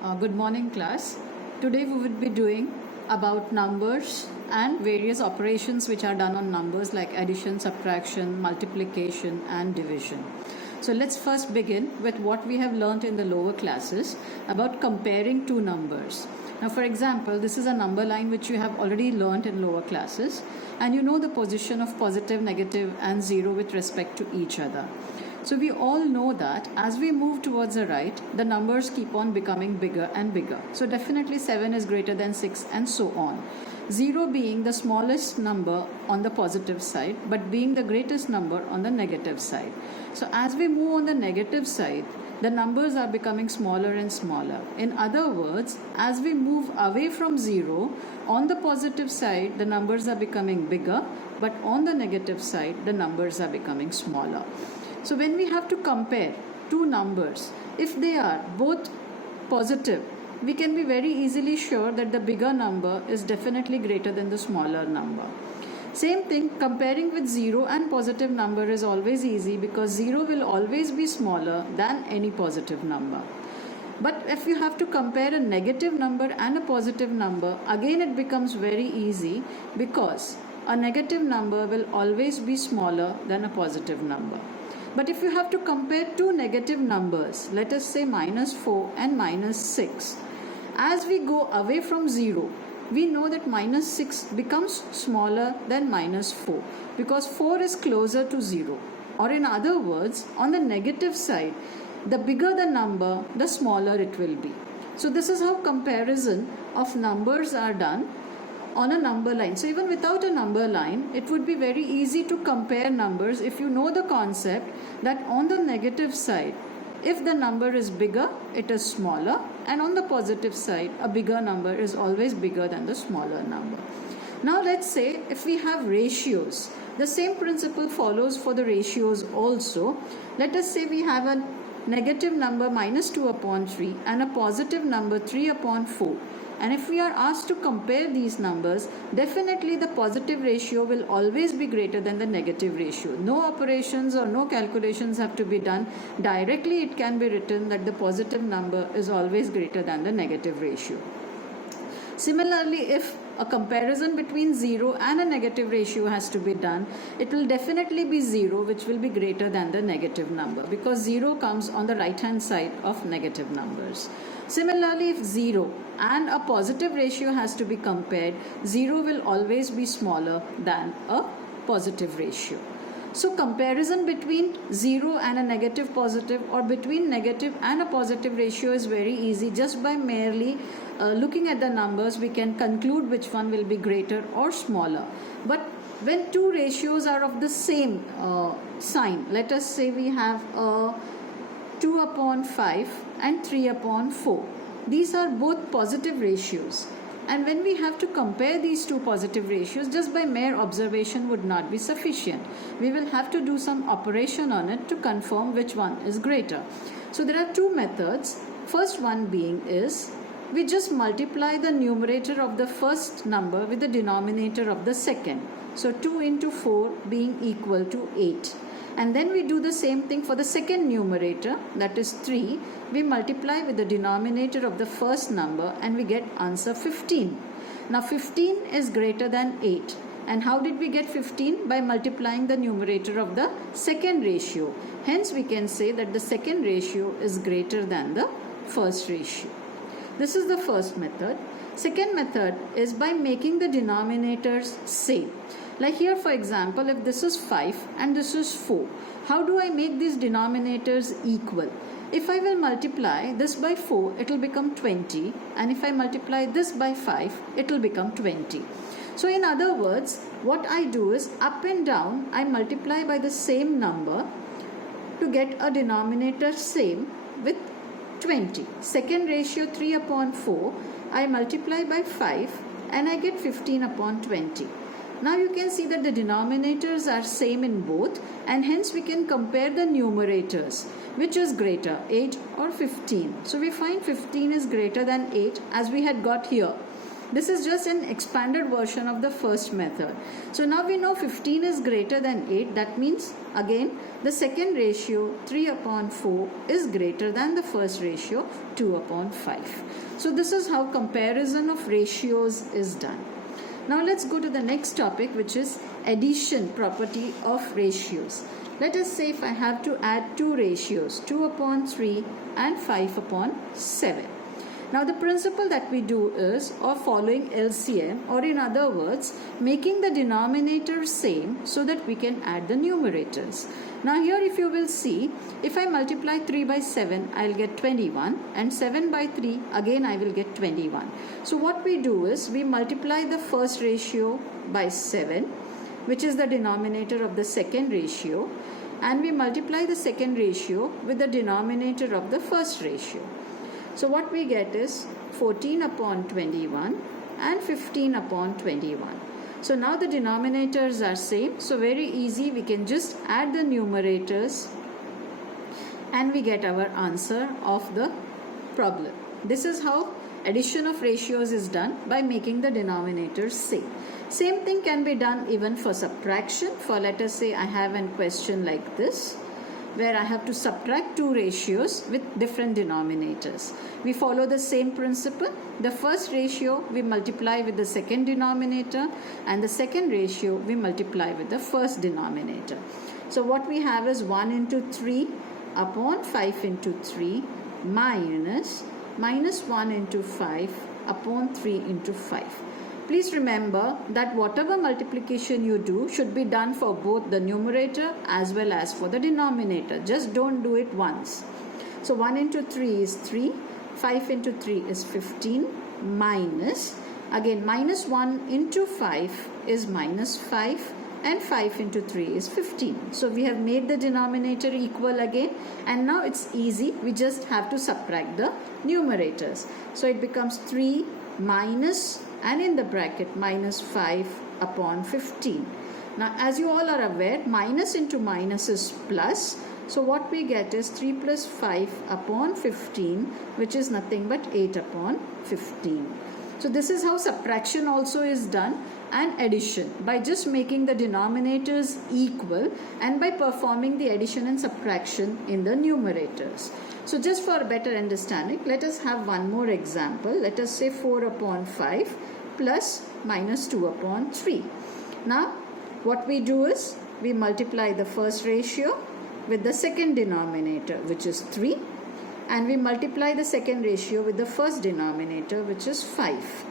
Good morning, class. Today we will be doing about numbers and various operations which are done on numbers like addition, subtraction, multiplication and division. So let's first begin with what we have learnt in the lower classes about comparing two numbers. Now, for example, this is a number line which you have already learnt in lower classes, and you know the position of positive, negative and zero with respect to each other. So we all know that as we move towards the right, the numbers keep on becoming bigger and bigger. So definitely 7 is greater than 6 and so on. 0 being the smallest number on the positive side, but being the greatest number on the negative side. So as we move on the negative side, the numbers are becoming smaller and smaller. In other words, as we move away from 0, on the positive side, the numbers are becoming bigger, but on the negative side, the numbers are becoming smaller. So when we have to compare two numbers, if they are both positive, we can be very easily sure that the bigger number is definitely greater than the smaller number. Same thing, comparing with 0 and positive number is always easy because 0 will always be smaller than any positive number. But if you have to compare a negative number and a positive number, again it becomes very easy because a negative number will always be smaller than a positive number. But if you have to compare two negative numbers, let us say -4 and -6, as we go away from 0, we know that -6 becomes smaller than -4 because 4 is closer to 0. Or in other words, on the negative side, the bigger the number, the smaller it will be. So this is how comparison of numbers are done on a number line. So even without a number line, it would be very easy to compare numbers if you know the concept that on the negative side, if the number is bigger, it is smaller, and on the positive side, a bigger number is always bigger than the smaller number. Now let's say if we have ratios, the same principle follows for the ratios also. Let us say we have a negative number -2/3 and a positive number 3/4. And if we are asked to compare these numbers, definitely the positive ratio will always be greater than the negative ratio. No operations or no calculations have to be done. Directly it can be written that the positive number is always greater than the negative ratio. Similarly, if a comparison between 0 and a negative ratio has to be done, it will definitely be 0 which will be greater than the negative number because 0 comes on the right hand side of negative numbers. Similarly, if 0 and a positive ratio has to be compared, 0 will always be smaller than a positive ratio. So comparison between 0 and a negative positive or between negative and a positive ratio is very easy. Just by merely looking at the numbers, we can conclude which one will be greater or smaller. But when two ratios are of the same sign, let us say we have a 2/5 and 3/4. These are both positive ratios. And when we have to compare these two positive ratios, just by mere observation would not be sufficient. We will have to do some operation on it to confirm which one is greater. So there are two methods. First one being is we just multiply the numerator of the first number with the denominator of the second. So 2 into 4 being equal to 8. And then we do the same thing for the second numerator, that is 3. We multiply with the denominator of the first number and we get answer 15. Now 15 is greater than 8. And how did we get 15? By multiplying the numerator of the second ratio. Hence we can say that the second ratio is greater than the first ratio. This is the first method. Second method is by making the denominators same. Like here, for example, if this is 5 and this is 4, how do I make these denominators equal? If I will multiply this by 4, it will become 20. And if I multiply this by 5, it will become 20. So in other words, what I do is up and down, I multiply by the same number to get a denominator same with 20. Second ratio 3/4, I multiply by 5 and I get 15/20. Now you can see that the denominators are same in both, and hence we can compare the numerators. Which is greater, 8 or 15? So we find 15 is greater than 8 as we had got here. This is just an expanded version of the first method. So now we know 15 is greater than 8. That means again the second ratio 3 upon 4 is greater than the first ratio 2 upon 5. So this is how comparison of ratios is done. Now let's go to the next topic, which is addition property of ratios. Let us say if I have to add two ratios, 2 upon 3 and 5 upon 7. Now the principle that we do is of following LCM, or in other words, making the denominator same so that we can add the numerators. Now here if you will see, if I multiply 3 by 7, I will get 21, and 7 by 3, again I will get 21. So what we do is we multiply the first ratio by 7, which is the denominator of the second ratio, and we multiply the second ratio with the denominator of the first ratio. So what we get is 14 upon 21 and 15 upon 21. So now the denominators are same. So very easy, we can just add the numerators and we get our answer of the problem. This is how addition of ratios is done, by making the denominators same. Same thing can be done even for subtraction. For let us say I have a question like this, where I have to subtract two ratios with different denominators. We follow the same principle. The first ratio we multiply with the second denominator, and the second ratio we multiply with the first denominator. So what we have is 1 into 3 upon 5 into 3 minus 1 into 5 upon 3 into 5. Please remember that whatever multiplication you do should be done for both the numerator as well as for the denominator. Just don't do it once. So 1 into 3 is 3, 5 into 3 is 15, minus, again minus 1 into 5 is minus 5, and 5 into 3 is 15. So we have made the denominator equal again, and now it's easy. We just have to subtract the numerators. So it becomes 3 minus, and in the bracket minus 5 upon 15. Now as you all are aware, minus into minus is plus. So what we get is 3 plus 5 upon 15, which is nothing but 8 upon 15. So this is how subtraction also is done, and addition, by just making the denominators equal and by performing the addition and subtraction in the numerators. So just for better understanding, let us have one more example. Let us say 4 upon 5 plus minus 2 upon 3. Now what we do is we multiply the first ratio with the second denominator, which is 3, and we multiply the second ratio with the first denominator, which is 5.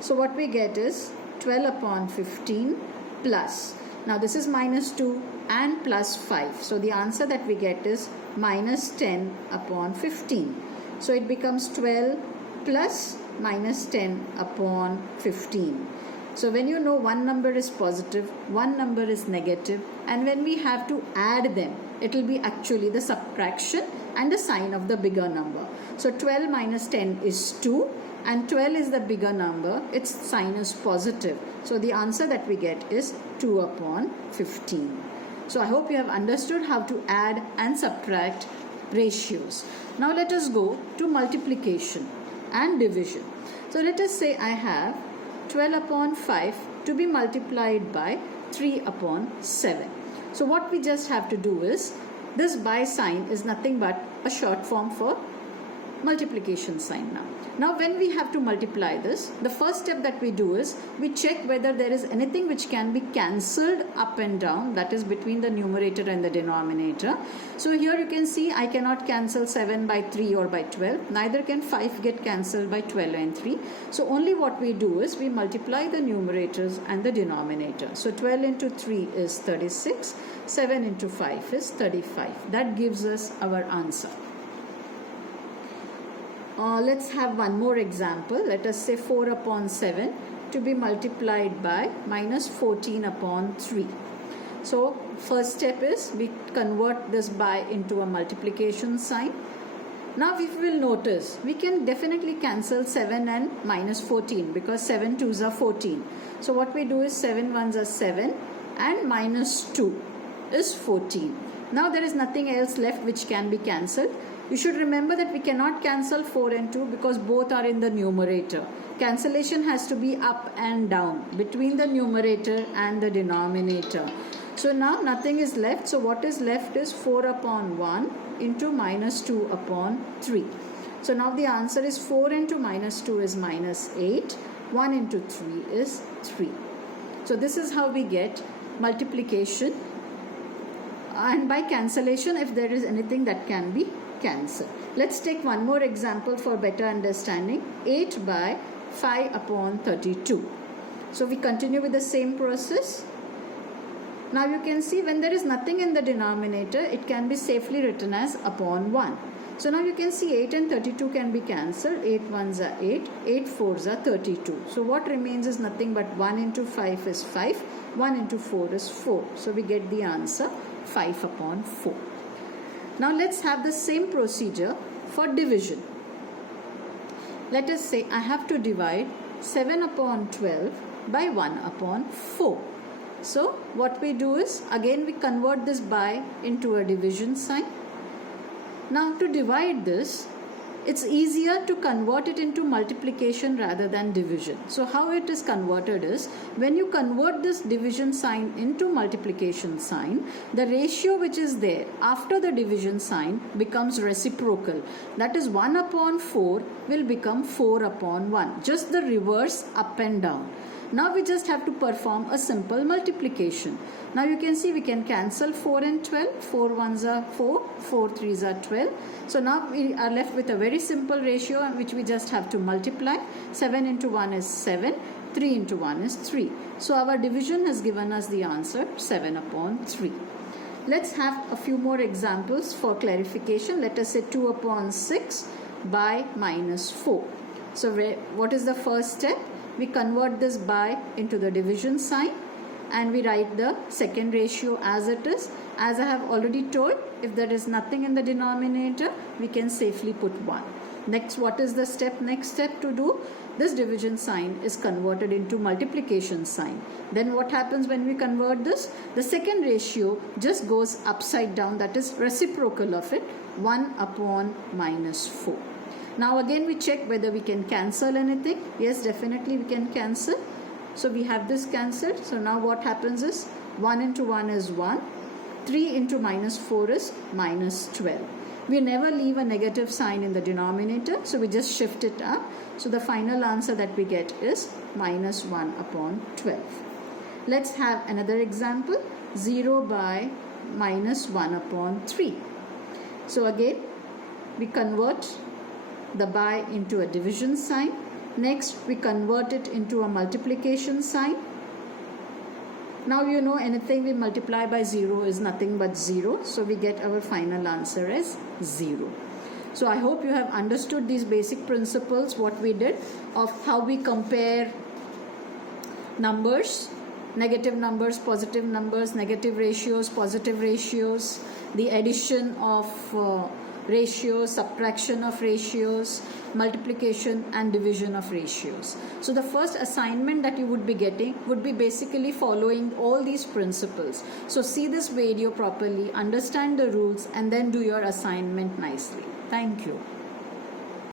So what we get is 12 upon 15 plus, now this is minus 2 and plus 5. So the answer that we get is minus 10 upon 15. So it becomes 12 plus minus 10 upon 15. So when you know one number is positive, one number is negative, and when we have to add them, it will be actually the subtraction and the sign of the bigger number. So 12 minus 10 is 2, and 12 is the bigger number, its sign is positive. So the answer that we get is 2 upon 15. So I hope you have understood how to add and subtract ratios. Now let us go to multiplication and division. So let us say I have 12 upon 5 to be multiplied by 3 upon 7. So what we just have to do is, this by sign is nothing but a short form for multiplication sign now. Now when we have to multiply this, the first step that we do is we check whether there is anything which can be cancelled up and down, that is between the numerator and the denominator. So here you can see I cannot cancel 7 by 3 or by 12, neither can 5 get cancelled by 12 and 3. So only what we do is we multiply the numerators and the denominator. So 12 into 3 is 36, 7 into 5 is 35. That gives us our answer. Let's have one more example. Let us say 4 upon 7 to be multiplied by minus 14 upon 3. So first step is we convert this by into a multiplication sign. Now if we will notice, we can definitely cancel 7 and minus 14 because 7 2s are 14. So what we do is 7 1s are 7 and minus 2 is 14. Now there is nothing else left which can be cancelled. You should remember that we cannot cancel 4 and 2 because both are in the numerator. Cancellation has to be up and down between the numerator and the denominator. So now nothing is left. So what is left is 4 upon 1 into minus 2 upon 3. So now the answer is 4 into minus 2 is minus 8. 1 into 3 is 3. So this is how we get multiplication. And by cancellation, if there is anything that can be cancelled. Let's take one more example for better understanding. 8 by 5 upon 32. So we continue with the same process. Now you can see when there is nothing in the denominator, it can be safely written as upon 1. So now you can see 8 and 32 can be cancelled. 8 ones are 8, 8 fours are 32. So what remains is nothing but 1 into 5 is 5, 1 into 4 is 4. So we get the answer 5 upon 4. Now let's have the same procedure for division. Let us say I have to divide 7 upon 12 by 1 upon 4. So what we do is, again we convert this by into a division sign. Now to divide this, it's easier to convert it into multiplication rather than division. So how it is converted is, when you convert this division sign into multiplication sign, the ratio which is there after the division sign becomes reciprocal. That is 1 upon 4 will become 4 upon 1. Just the reverse, up and down. Now we just have to perform a simple multiplication. Now you can see we can cancel 4 and 12. 4 ones are 4, 4 threes are 12. So now we are left with a very simple ratio which we just have to multiply. 7 into 1 is 7, 3 into 1 is 3. So our division has given us the answer 7 upon 3. Let's have a few more examples for clarification. Let us say 2 upon 6 by minus 4. So what is the first step? We convert this by into the division sign and we write the second ratio as it is. As I have already told, if there is nothing in the denominator, we can safely put 1. Next, what is the next step to do? This division sign is converted into multiplication sign. Then what happens when we convert this? The second ratio just goes upside down, that is reciprocal of it, 1 upon minus 4. Now again we check whether we can cancel anything. Yes, definitely we can cancel. So we have this cancelled. So now what happens is 1 into 1 is 1. 3 into minus 4 is minus 12. We never leave a negative sign in the denominator. So we just shift it up. So the final answer that we get is minus 1 upon 12. Let's have another example. 0 by minus 1 upon 3. So again we convert the by into a division sign. Next we convert it into a multiplication sign. Now you know anything we multiply by 0 is nothing but 0. So we get our final answer as 0. So I hope you have understood these basic principles, what we did, of how we compare numbers, negative numbers, positive numbers, negative ratios, positive ratios, the addition of ratios, subtraction of ratios, multiplication and division of ratios. So the first assignment that you would be getting would be basically following all these principles. So see this video properly, understand the rules and then do your assignment nicely. Thank you.